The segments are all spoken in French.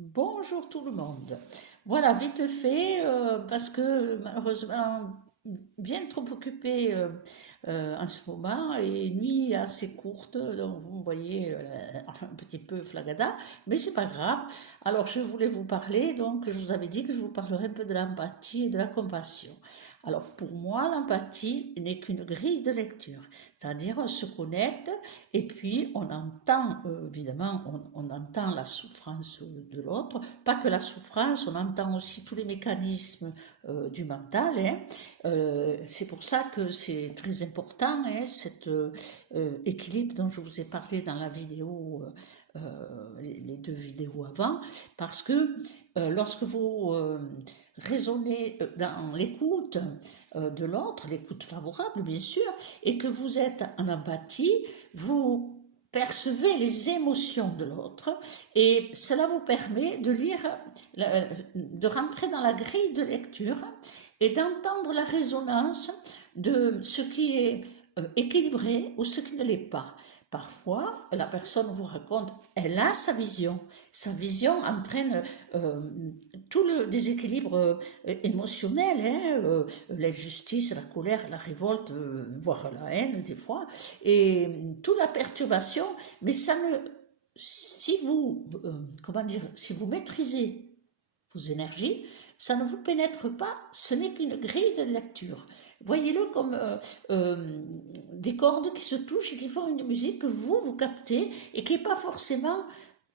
Bonjour tout le monde. Voilà, vite fait, parce que malheureusement, bien trop occupée en ce moment et nuit assez courte, donc vous me voyez un petit peu flagada, mais c'est pas grave. Alors je voulais vous parler, donc je vous avais dit que je vous parlerais un peu de l'empathie et de la compassion. Alors pour moi, l'empathie n'est qu'une grille de lecture, c'est-à-dire on se connecte et puis on entend, évidemment, on entend la souffrance de l'autre, pas que la souffrance, on entend aussi tous les mécanismes du mental. Hein. C'est pour ça que c'est très important, hein, cet équilibre dont je vous ai parlé dans la vidéo, les deux vidéos avant, parce que lorsque vous raisonnez dans l'écoute de l'autre, l'écoute favorable bien sûr, et que vous êtes en empathie, vous percevez les émotions de l'autre et cela vous permet de lire, de rentrer dans la grille de lecture et d'entendre la résonance de ce qui est équilibré ou ce qui ne l'est pas. Parfois, la personne vous raconte, elle a sa vision. Sa vision entraîne tout le déséquilibre émotionnel, hein, l'injustice, la colère, la révolte, voire la haine des fois, et toute la perturbation. Mais ça ne, si vous, comment dire, si vous maîtrisez vos énergies, ça ne vous pénètre pas, ce n'est qu'une grille de lecture. Voyez-le comme des cordes qui se touchent et qui font une musique que vous captez et qui n'est pas forcément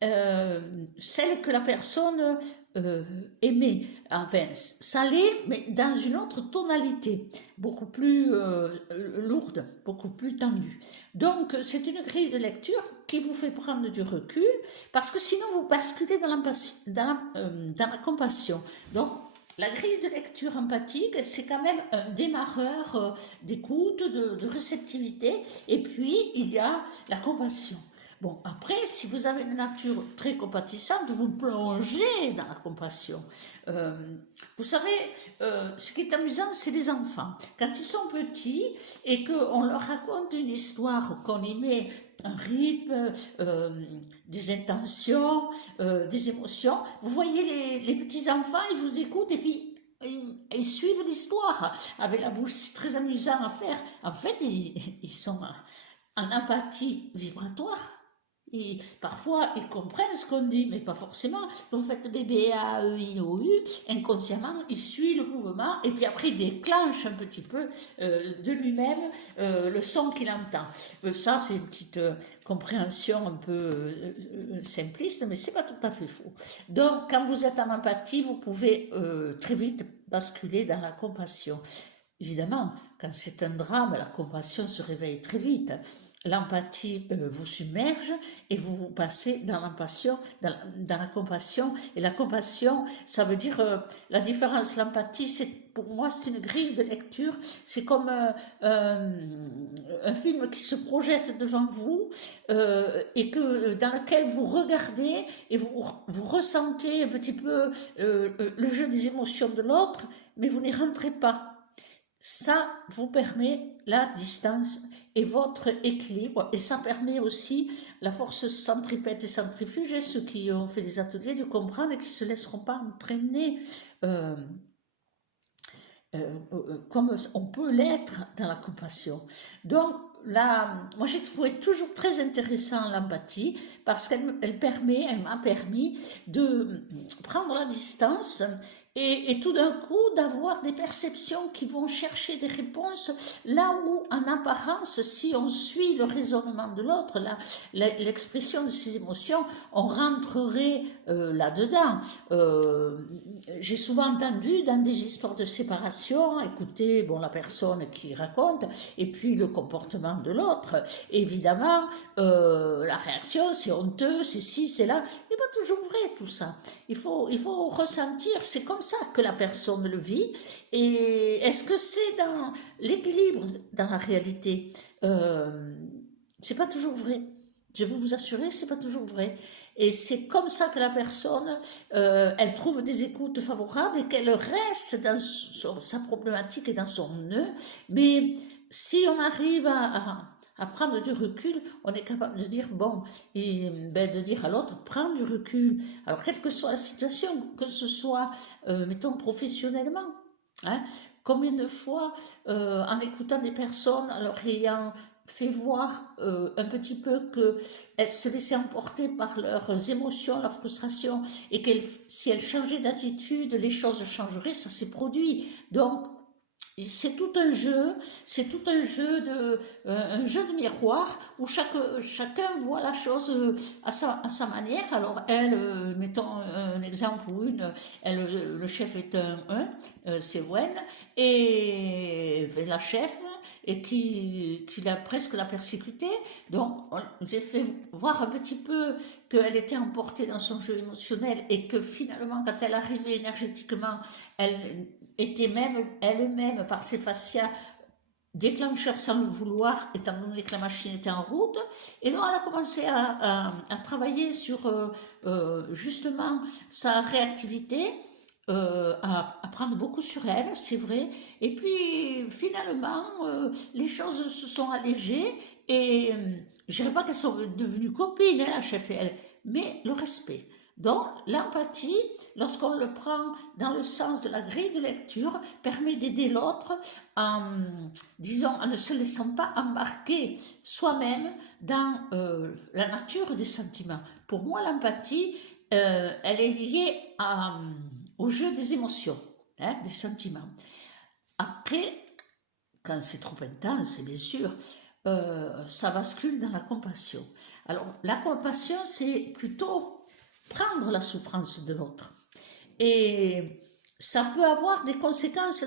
celle que la personne euh, aimait. Enfin, ça l'est, mais dans une autre tonalité, beaucoup plus lourde, beaucoup plus tendue. Donc, c'est une grille de lecture qui vous fait prendre du recul, parce que sinon, vous basculez dans la compassion. Donc, la grille de lecture empathique, c'est quand même un démarreur d'écoute, de réceptivité, et puis il y a la compassion. Bon, après, si vous avez une nature très compatissante, vous plongez dans la compassion. Euh, vous savez, ce qui est amusant, c'est les enfants. Quand ils sont petits et qu'on leur raconte une histoire, qu'on y met un rythme, des intentions, des émotions, vous voyez les petits-enfants, ils vous écoutent et puis ils suivent l'histoire avec la bouche. C'est très amusant à faire. En fait, ils sont en empathie vibratoire. Et parfois, ils comprennent ce qu'on dit, mais pas forcément. Vous faites bébé A, E, I, O, U, inconsciemment, il suit le mouvement, et puis après, il déclenche un petit peu de lui-même le son qu'il entend. Ça, c'est une petite compréhension un peu simpliste, mais c'est pas tout à fait faux. Donc, quand vous êtes en empathie, vous pouvez très vite basculer dans la compassion. Évidemment, quand c'est un drame, la compassion se réveille très vite. L'empathie vous submerge et vous passez dans dans la compassion. Et la compassion, ça veut dire la différence. L'empathie, c'est pour moi, c'est une grille de lecture. C'est comme un film qui se projette devant vous et dans lequel vous regardez et vous ressentez un petit peu le jeu des émotions de l'autre, mais vous n'y rentrez pas. Ça vous permet la distance et votre équilibre, et ça permet aussi la force centripète et centrifuge, et ceux qui ont fait des ateliers de comprendre et qui ne se laisseront pas entraîner euh, comme on peut l'être dans la compassion. Donc, moi j'ai trouvé toujours très intéressant l'empathie parce qu'elle m'a permis de prendre la distance et tout d'un coup d'avoir des perceptions qui vont chercher des réponses là où en apparence, si on suit le raisonnement de l'autre, l'expression de ses émotions, on rentrerait là-dedans. J'ai souvent entendu dans des histoires de séparation, écouter bon, la personne qui raconte et puis le comportement de l'autre. Évidemment, la réaction, c'est honteux, c'est ci, c'est là. Il n'est pas toujours vrai tout ça. Il faut ressentir, c'est comme ça que la personne le vit. Et est-ce que c'est dans l'équilibre, dans la réalité c'est pas toujours vrai. Je peux vous assurer, c'est pas toujours vrai. Et c'est comme ça que la personne, elle trouve des écoutes favorables et qu'elle reste dans sa problématique et dans son nœud. Mais si on arrive à à prendre du recul, on est capable de dire, bon, de dire à l'autre, prends du recul. Alors, quelle que soit la situation, que ce soit, mettons, professionnellement, hein, combien de fois, en écoutant des personnes, alors ayant fait voir un petit peu qu'elles se laissaient emporter par leurs émotions, leurs frustrations, et que si elles changeaient d'attitude, les choses changeraient, ça s'est produit. Donc, c'est tout un jeu de miroir où chacun voit la chose à sa manière. Alors elle, mettons un exemple où le chef est c'est Wen, et la chef, et qui l'a presque la persécutée. Donc j'ai fait voir un petit peu qu'elle était emportée dans son jeu émotionnel et que finalement quand elle arrivait énergétiquement, elle était même elle-même par ses fascias déclencheur sans le vouloir, étant donné que la machine était en route. Et donc elle a commencé à travailler sur justement sa réactivité, à prendre beaucoup sur elle, c'est vrai. Et puis finalement, les choses se sont allégées et je dirais pas qu'elles sont devenues copines, hein, la chef et elle, mais le respect. Donc, l'empathie, lorsqu'on le prend dans le sens de la grille de lecture, permet d'aider l'autre en, disons, en ne se laissant pas embarquer soi-même dans la nature des sentiments. Pour moi, l'empathie, elle est liée au jeu des émotions, hein, des sentiments. Après, quand c'est trop intense, bien sûr, ça bascule dans la compassion. Alors, la compassion, c'est plutôt prendre la souffrance de l'autre. Et ça peut avoir des conséquences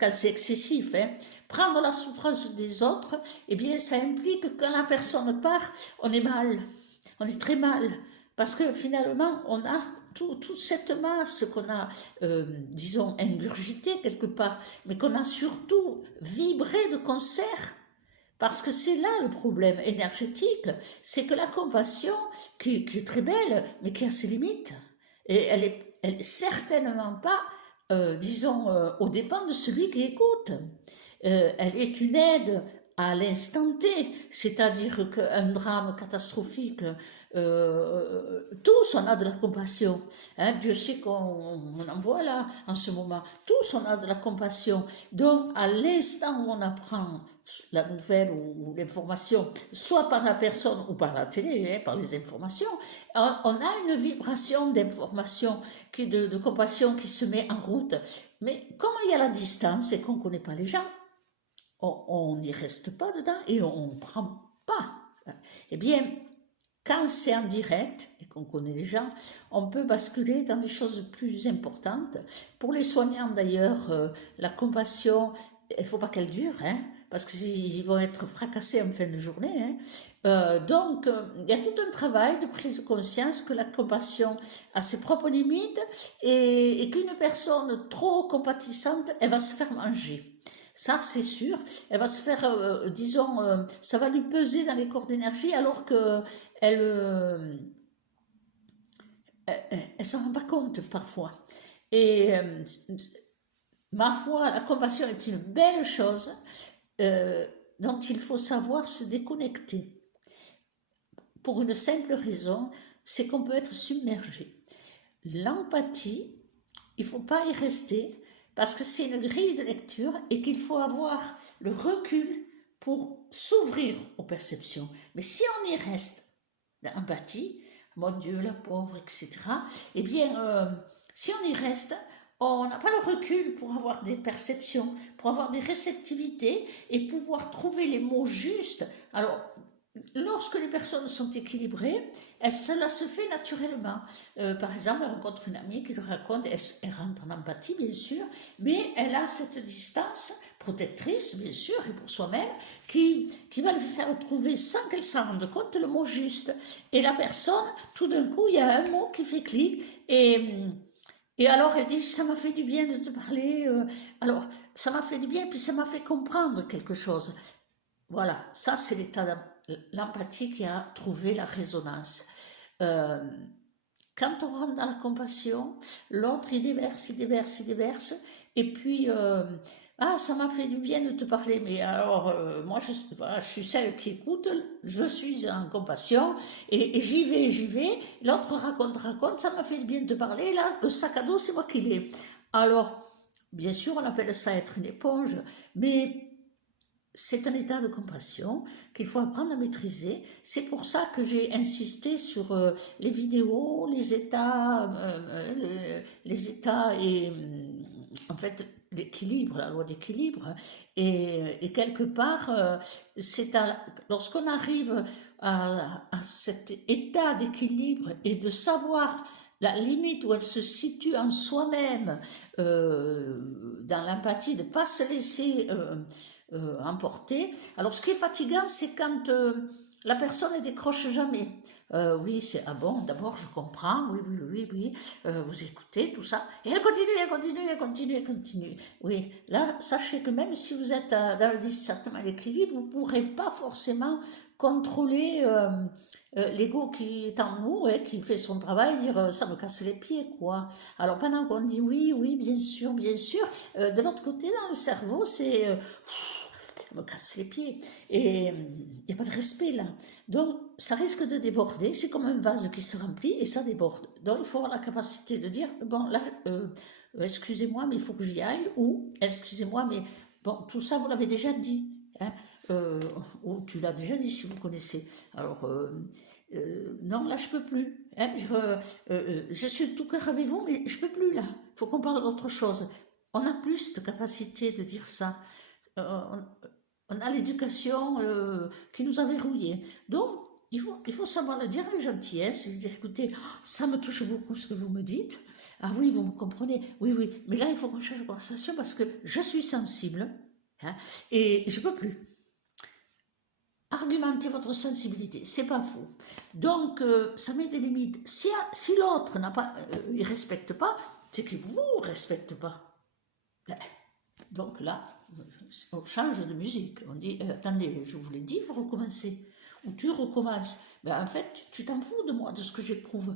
quand c'est excessif. Hein. Prendre la souffrance des autres, eh bien, ça implique que quand la personne part, on est mal, on est très mal. Parce que finalement, on a toute cette masse qu'on a, disons, ingurgitée quelque part, mais qu'on a surtout vibré de concert. Parce que c'est là le problème énergétique, c'est que la compassion, qui est très belle, mais qui a ses limites, et elle est certainement pas, disons, aux dépens de celui qui écoute. Elle est une aide à l'instant T, c'est-à-dire qu'un drame catastrophique, tous on a de la compassion. Hein, Dieu sait qu'on en voit là en ce moment. Tous on a de la compassion. Donc à l'instant où on apprend la nouvelle ou l'information, soit par la personne ou par la télé, hein, par les informations, on a une vibration d'information, de compassion qui se met en route. Mais comme il y a la distance et qu'on ne connaît pas les gens, on n'y reste pas dedans et on ne prend pas. Eh bien, quand c'est en direct et qu'on connaît les gens, on peut basculer dans des choses plus importantes. Pour les soignants d'ailleurs, la compassion, il ne faut pas qu'elle dure, hein, parce qu'ils vont être fracassés en fin de journée. Hein. Donc, il y a tout un travail de prise de conscience que la compassion a ses propres limites et qu'une personne trop compatissante, elle va se faire manger. Ça, c'est sûr. Elle va se faire, disons, ça va lui peser dans les corps d'énergie alors qu'elle elle s'en rend pas compte parfois. Et ma foi, la compassion est une belle chose dont il faut savoir se déconnecter. Pour une simple raison, c'est qu'on peut être submergé. L'empathie, il ne faut pas y rester parce que c'est une grille de lecture et qu'il faut avoir le recul pour s'ouvrir aux perceptions. Mais si on y reste dans l'empathie, mon Dieu, la pauvre, etc., eh bien, si on y reste, on n'a pas le recul pour avoir des perceptions, pour avoir des réceptivités et pouvoir trouver les mots justes. Alors, lorsque les personnes sont équilibrées, cela se fait naturellement. Par exemple, elle rencontre une amie qui lui raconte, elle rentre en empathie, bien sûr, mais elle a cette distance protectrice, bien sûr, et pour soi-même, qui va lui faire trouver, sans qu'elle s'en rende compte, le mot juste. Et la personne, tout d'un coup, il y a un mot qui fait clic, et alors elle dit, ça m'a fait du bien de te parler, alors ça m'a fait du bien, puis ça m'a fait comprendre quelque chose. Voilà, ça c'est l'état d'empathie qui a trouvé la résonance. quand on rentre dans la compassion, l'autre, il déverse, il déverse, il déverse, et puis, ah, ça m'a fait du bien de te parler, mais alors, moi, voilà, je suis celle qui écoute, je suis en compassion, et j'y vais, l'autre raconte, raconte, ça m'a fait du bien de te parler, là, le sac à dos, c'est moi qui l'ai. Alors, bien sûr, on appelle ça être une éponge, mais c'est un état de compassion qu'il faut apprendre à maîtriser. C'est pour ça que j'ai insisté sur les vidéos, les états et en fait l'équilibre, la loi d'équilibre. Et quelque part, lorsqu'on arrive à cet état d'équilibre et de savoir la limite où elle se situe en soi-même, dans l'empathie, de ne pas se laisser emporter. Alors, ce qui est fatigant, c'est quand la personne ne décroche jamais. Oui, c'est ah bon, d'abord je comprends, oui, oui, oui, oui, vous écoutez tout ça, et elle continue, elle continue, elle continue, elle continue. Oui, là, sachez que même si vous êtes dans le discernement d'équilibre, vous ne pourrez pas forcément contrôler l'ego qui est en nous, qui fait son travail, dire ça me casse les pieds, quoi. Alors pendant qu'on dit oui, oui, bien sûr, de l'autre côté, dans le cerveau, c'est ça me casse les pieds. Et il n'y a pas de respect là. Donc, ça risque de déborder. C'est comme un vase qui se remplit et ça déborde. Donc, il faut avoir la capacité de dire, bon, là, excusez-moi, mais il faut que j'y aille. Ou, excusez-moi, mais bon, tout ça, vous l'avez déjà dit. Hein, ou tu l'as déjà dit si vous connaissez. Alors, non, là, je peux plus. Hein, je suis tout cœur avec vous, mais je peux plus là. Il faut qu'on parle d'autre chose. On n'a plus cette capacité de dire ça. On a l'éducation qui nous a verrouillés. Donc, il faut savoir le dire avec gentillesse, et dire, écoutez, ça me touche beaucoup ce que vous me dites. Ah oui, vous me comprenez. Oui, oui, mais là, il faut qu'on change de conversation parce que je suis sensible hein, et je ne peux plus. Argumentez votre sensibilité, c'est pas faux. Donc, ça met des limites. Si l'autre n'a pas, il respecte pas, c'est qu'il vous respecte pas. Donc là, on change de musique. On dit, attendez, je vous l'ai dit, vous recommencez. Ou tu recommences. Ben, en fait, tu t'en fous de moi, de ce que j'éprouve.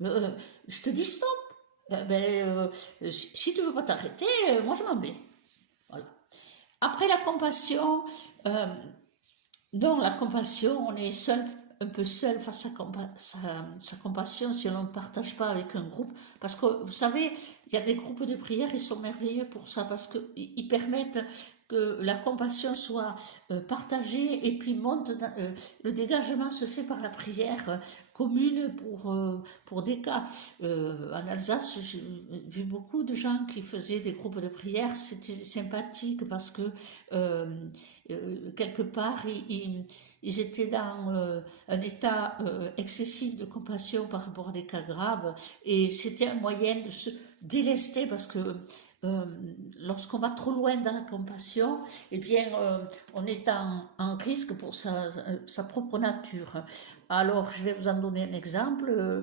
Je te dis stop. Si tu ne veux pas t'arrêter, moi je m'en vais. Voilà. Après la compassion, donc la compassion, on est seul, un peu seul face à sa compassion si on ne partage pas avec un groupe. Parce que vous savez, il y a des groupes de prière, ils sont merveilleux pour ça, parce qu'ils permettent que la compassion soit partagée et puis le dégagement se fait par la prière commune pour des cas. En Alsace, j'ai vu beaucoup de gens qui faisaient des groupes de prière, c'était sympathique parce que quelque part, ils étaient dans un état excessif de compassion par rapport à des cas graves et c'était un moyen de se délester parce que lorsqu'on va trop loin dans la compassion, eh bien, on est en risque pour sa propre nature. Alors, je vais vous en donner un exemple.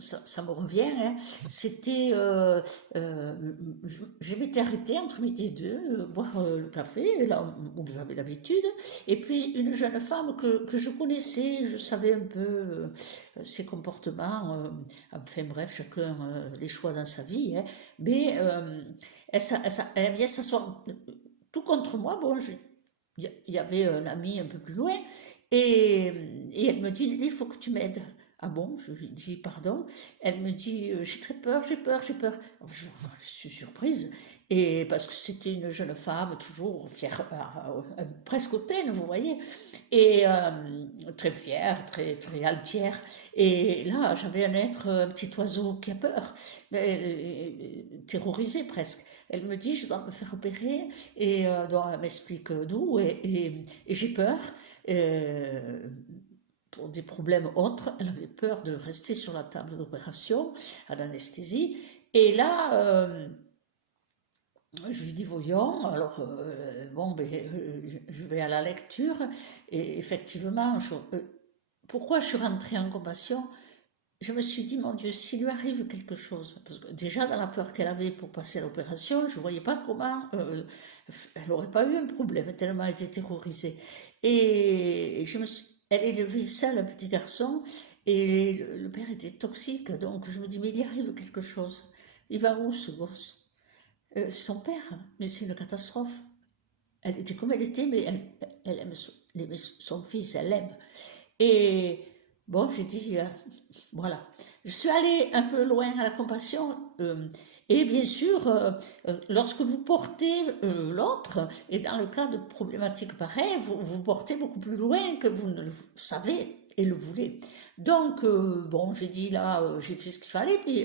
Ça me revient, hein. C'était, je m'étais arrêtée entre midi et deux, boire le café, là où j'avais l'habitude, et puis une jeune femme que je connaissais, je savais un peu ses comportements, enfin bref, chacun les choix dans sa vie, hein, mais elle vient s'asseoir tout contre moi, bon, il y avait un ami un peu plus loin, et elle me dit, il faut que tu m'aides. Ah bon, je lui dis pardon. Elle me dit j'ai très peur, j'ai peur, j'ai peur. Je suis surprise et parce que c'était une jeune femme toujours fière, presque hautaine, vous voyez, et très fière, très très altière. Et là, j'avais un petit oiseau qui a peur, terrorisé presque. Elle me dit je dois me faire opérer et donc elle m'explique d'où et j'ai peur. Pour des problèmes autres, elle avait peur de rester sur la table d'opération à l'anesthésie. Et là, je lui dis, voyons, alors, bon, je vais à la lecture. Et effectivement, pourquoi je suis rentrée en compassion? Je me suis dit, mon Dieu, s'il lui arrive quelque chose, parce que déjà dans la peur qu'elle avait pour passer à l'opération, je ne voyais pas comment elle n'aurait pas eu un problème, tellement elle était terrorisée. Et elle élevait seule un petit garçon, Et le père était toxique, donc je me dis, mais il y arrive quelque chose. Il va où ce gosse? C'est son père, mais c'est une catastrophe. Elle était comme elle était, mais elle aime son fils, elle l'aime. Et bon, j'ai dit, voilà. Je suis allée un peu loin à la compassion. Et bien sûr, lorsque vous portez l'autre, et dans le cas de problématiques pareilles, vous portez beaucoup plus loin que vous ne le savez et le voulez. Donc, bon, j'ai dit là, j'ai fait ce qu'il fallait. Puis,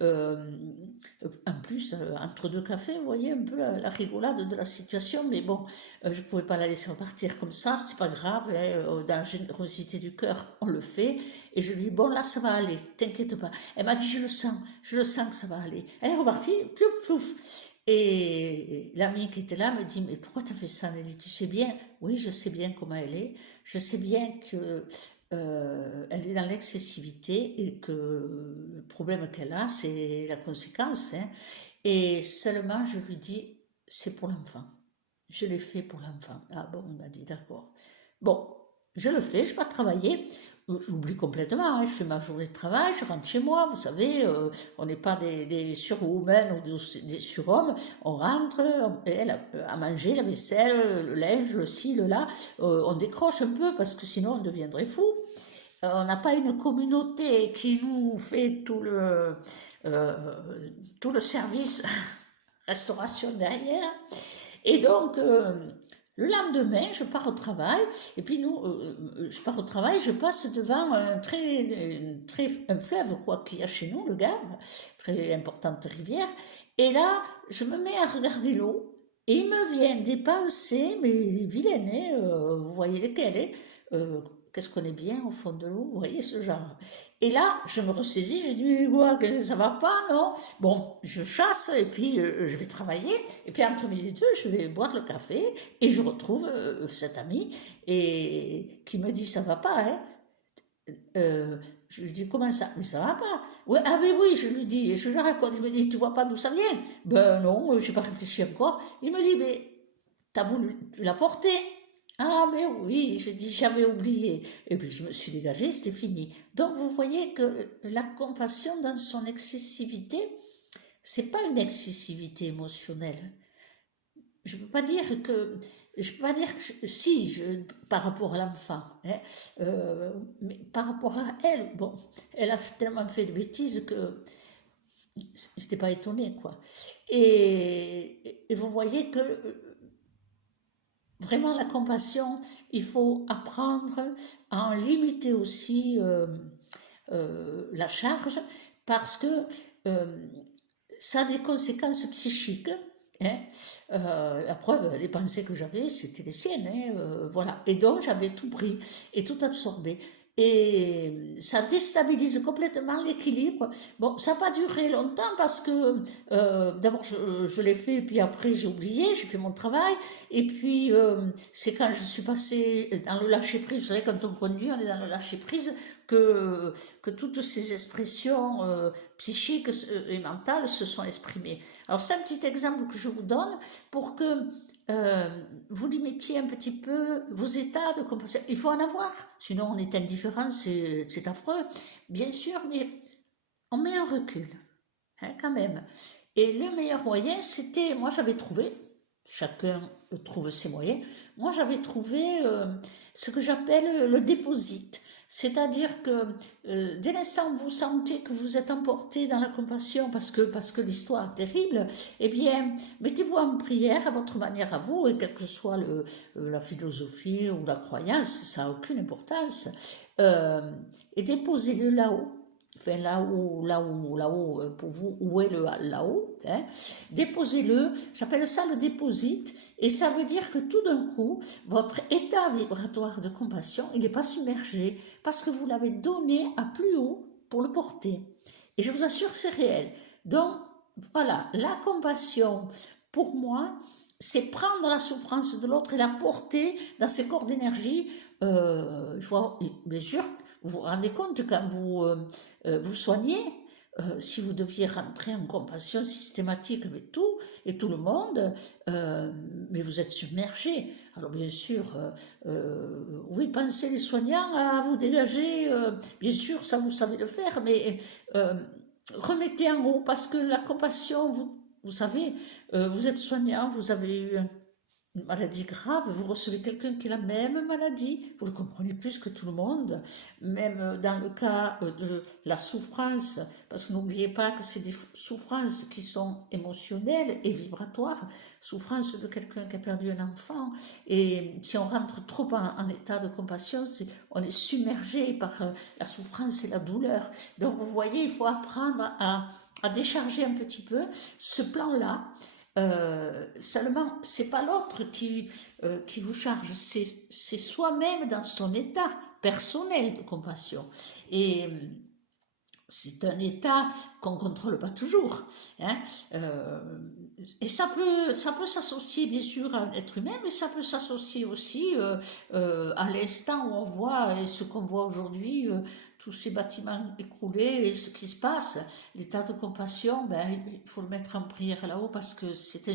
en plus, entre deux cafés, vous voyez un peu la rigolade de la situation. Mais bon, je ne pouvais pas la laisser repartir comme ça, c'est pas grave, hein, dans la générosité du cœur, on le fait. Et je lui dis, bon là ça va aller, t'inquiète pas. Elle m'a dit, je le sens que ça va aller. Elle est repartie, plouf, plouf. Et l'amie qui était là me dit, mais pourquoi t'as fait ça, Nelly? Tu sais bien? Oui, je sais bien comment elle est. Je sais bien que elle est dans l'excessivité et que le problème qu'elle a, c'est la conséquence. Hein. Et seulement, je lui dis, c'est pour l'enfant. Je l'ai fait pour l'enfant. Ah bon, il m'a dit, d'accord. Bon, je le fais, je pars travailler. J'oublie complètement, hein, je fais ma journée de travail, je rentre chez moi, vous savez, on n'est pas des surwomen ou des surhommes, on rentre, elle à manger, la vaisselle, le linge, le ci, le là, on décroche un peu parce que sinon on deviendrait fou. On n'a pas une communauté qui nous fait tout le service restauration derrière. Et donc, le lendemain, je pars au travail, et puis je pars au travail, je passe devant un fleuve qu'il y a chez nous, le Gave, très importante rivière, et là, je me mets à regarder l'eau, et il me vient des pensées, mais vilaines, vous voyez lesquelles, qu'est-ce qu'on est bien au fond de l'eau, vous voyez ce genre. Et là, je me ressaisis, je dis, quoi, ça va pas, non? Bon, je chasse, et puis je vais travailler, et puis entre midi et deux, je vais boire le café, et je retrouve cette amie, et qui me dit, ça va pas, hein? Je lui dis, comment ça? Mais ça va pas. Ouais, ah mais oui, je lui dis, je lui raconte, il me dit, tu vois pas d'où ça vient? Ben non, j'ai pas réfléchi encore. Il me dit, mais t'as voulu la porter? Ah, mais oui, je dis, j'avais oublié. Et puis je me suis dégagée, c'était fini. Donc vous voyez que la compassion dans son excessivité, c'est pas une excessivité émotionnelle. Je peux pas dire que, si, par rapport à l'enfant, hein, mais par rapport à elle, bon, elle a tellement fait de bêtises que j'étais pas étonnée, quoi. Et vous voyez que vraiment, la compassion, il faut apprendre à en limiter aussi la charge parce que ça a des conséquences psychiques. Hein. La preuve, les pensées que j'avais, c'était les siennes. Hein, voilà. Et donc, j'avais tout pris et tout absorbé. Et ça déstabilise complètement l'équilibre. Bon, ça n'a pas duré longtemps parce que d'abord je l'ai fait et puis après j'ai oublié, j'ai fait mon travail. Et puis c'est quand je suis passée dans le lâcher-prise, vous savez quand on conduit on est dans le lâcher-prise, que toutes ces expressions psychiques et mentales se sont exprimées. Alors c'est un petit exemple que je vous donne pour que vous limitiez un petit peu vos états de compassion. Il faut en avoir, sinon on est indifférent, c'est affreux, bien sûr, mais on met un recul, hein, quand même. Et le meilleur moyen, c'était, moi j'avais trouvé, chacun trouve ses moyens, moi j'avais trouvé ce que j'appelle le déposit. C'est-à-dire que dès l'instant où vous sentez que vous êtes emporté dans la compassion parce que l'histoire est terrible, eh bien, mettez-vous en prière à votre manière à vous, et quelle que soit la philosophie ou la croyance, ça n'a aucune importance, et déposez-le là-haut. Enfin, là-haut, pour vous, où est le là-haut, hein, déposez-le, j'appelle ça le déposit, et ça veut dire que tout d'un coup, votre état vibratoire de compassion, il n'est pas submergé, parce que vous l'avez donné à plus haut pour le porter. Et je vous assure que c'est réel. Donc, voilà, la compassion, pour moi, c'est prendre la souffrance de l'autre et la porter dans ses corps d'énergie. Il faut, bien sûr, vous vous rendez compte quand vous soignez, si vous deviez rentrer en compassion systématique avec tout et tout le monde, mais vous êtes submergé. Alors bien sûr, oui, pensez les soignants à vous dégager, bien sûr, ça vous savez le faire, mais remettez en haut, parce que la compassion, vous savez, vous êtes soignant, vous avez eu une maladie grave, vous recevez quelqu'un qui a la même maladie, vous le comprenez plus que tout le monde, même dans le cas de la souffrance, parce que n'oubliez pas que c'est des souffrances qui sont émotionnelles et vibratoires, souffrance de quelqu'un qui a perdu un enfant, et si on rentre trop en état de compassion, on est submergé par la souffrance et la douleur. Donc vous voyez, il faut apprendre à décharger un petit peu ce plan-là. Seulement, c'est pas l'autre qui vous charge, c'est soi-même dans son état personnel de compassion. Et c'est un état qu'on ne contrôle pas toujours. Hein. Et ça peut s'associer bien sûr à un être humain, mais ça peut s'associer aussi à l'instant où on voit, et ce qu'on voit aujourd'hui, tous ces bâtiments écroulés et ce qui se passe. L'état de compassion, il faut le mettre en prière là-haut parce que c'est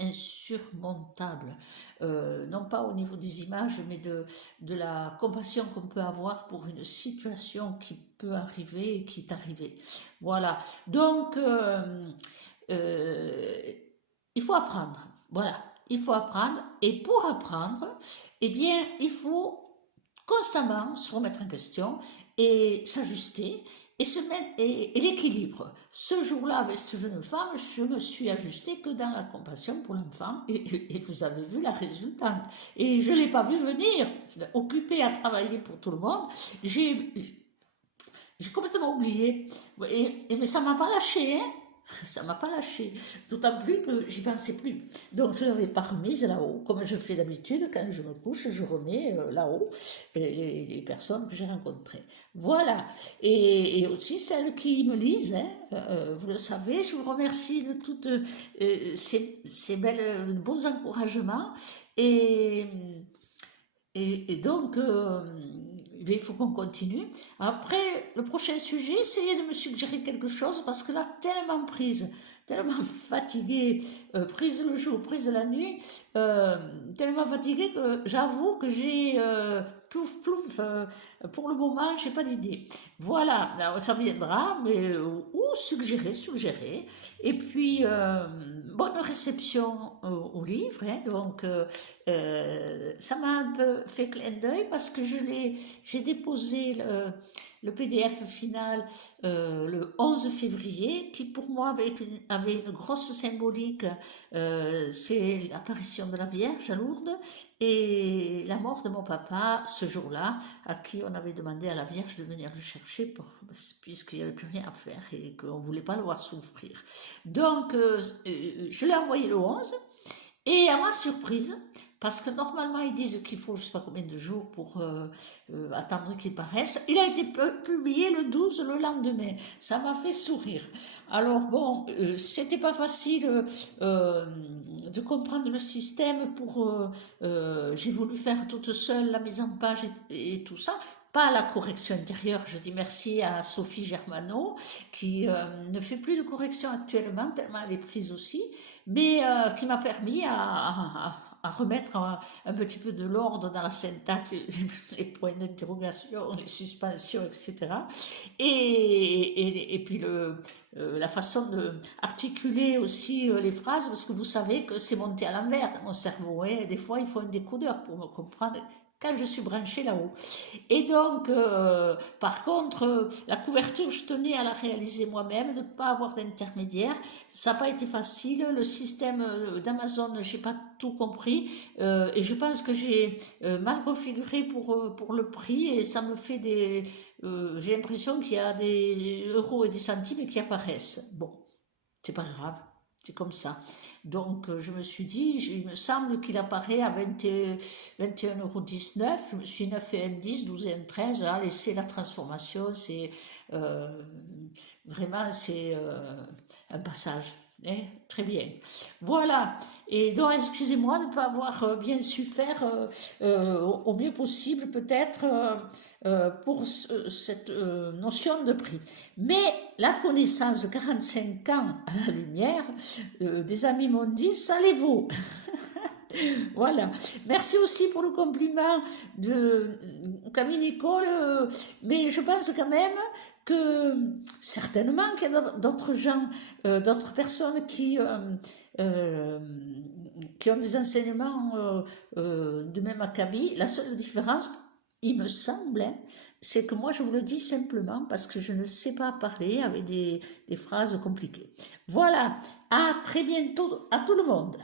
insurmontable. Non pas au niveau des images, mais de la compassion qu'on peut avoir pour une situation qui peut arriver et qui est arrivée. Voilà. Donc, il faut apprendre. Voilà. Il faut apprendre. Et pour apprendre, eh bien, il faut constamment se remettre en question et s'ajuster et se mettre et l'équilibre. Ce jour-là, avec cette jeune femme, je me suis ajustée que dans la compassion pour l'enfant et vous avez vu la résultante. Et je ne l'ai pas vu venir, occupée à travailler pour tout le monde. J'ai complètement oublié, mais ça ne m'a pas lâché, hein. Ça ne m'a pas lâché, d'autant plus que j'y pensais plus. Donc je ne l'avais pas remise là-haut, comme je fais d'habitude, quand je me couche, je remets là-haut les personnes que j'ai rencontrées. Voilà, et aussi celles qui me lisent, hein, vous le savez, je vous remercie de toutes ces beaux encouragements, et donc, il faut qu'on continue. Après, le prochain sujet, essayez de me suggérer quelque chose, parce que là, tellement prise, tellement fatiguée, prise le jour, prise la nuit, tellement fatiguée que j'avoue que j'ai plouf plouf, pour le moment, j'ai pas d'idée. Voilà, alors, ça viendra, mais ou suggérer. Et puis, bonne réception au livre, hein, donc ça m'a un peu fait clin d'œil parce que j'ai déposé le PDF final le 11 février, qui pour moi avait une grosse symbolique. C'est l'apparition de la Vierge à Lourdes et la mort de mon papa ce jour-là, à qui on avait demandé à la Vierge de venir le chercher puisqu'il n'y avait plus rien à faire et qu'on ne voulait pas le voir souffrir. Donc, je l'ai envoyé le 11 et à ma surprise, parce que normalement ils disent qu'il faut je ne sais pas combien de jours pour attendre qu'il paraisse, il a été publié le 12, le lendemain. Ça m'a fait sourire. Alors bon, c'était pas facile de comprendre le système j'ai voulu faire toute seule la mise en page et tout ça. Pas la correction intérieure, je dis merci à Sophie Germano, qui ne fait plus de correction actuellement, tellement elle est prise aussi, mais qui m'a permis à remettre un petit peu de l'ordre dans la syntaxe, les points d'interrogation, les suspensions, etc. Et puis la façon d'articuler aussi les phrases, parce que vous savez que c'est monté à l'envers dans mon cerveau, hein, et des fois il faut un décodeur pour me comprendre quand je suis branchée là-haut. Et donc, par contre, la couverture, je tenais à la réaliser moi-même, de ne pas avoir d'intermédiaire. Ça n'a pas été facile. Le système d'Amazon, je n'ai pas tout compris. Et je pense que j'ai mal configuré pour le prix. Et ça me fait j'ai l'impression qu'il y a des euros et des centimes qui apparaissent. Bon, c'est pas grave. C'est comme ça. Donc, je me suis dit, il me semble qu'il apparaît à 21,19 €. Je me suis dit 9 et 1, 10, 12 et 1, 13. Allez, c'est la transformation. C'est vraiment, c'est un passage. Eh, très bien. Voilà. Et donc, excusez-moi de ne pas avoir bien su faire au mieux possible, peut-être, pour cette notion de prix. Mais la connaissance de 45 ans à la lumière, des amis m'ont dit, ça les vaut. Voilà. Merci aussi pour le compliment de Camille Nicole, mais je pense quand même que certainement qu'il y a d'autres gens, d'autres personnes euh, qui ont des enseignements de même acabit. La seule différence, il me semble, hein, c'est que moi je vous le dis simplement parce que je ne sais pas parler avec des phrases compliquées. Voilà, à très bientôt à tout le monde.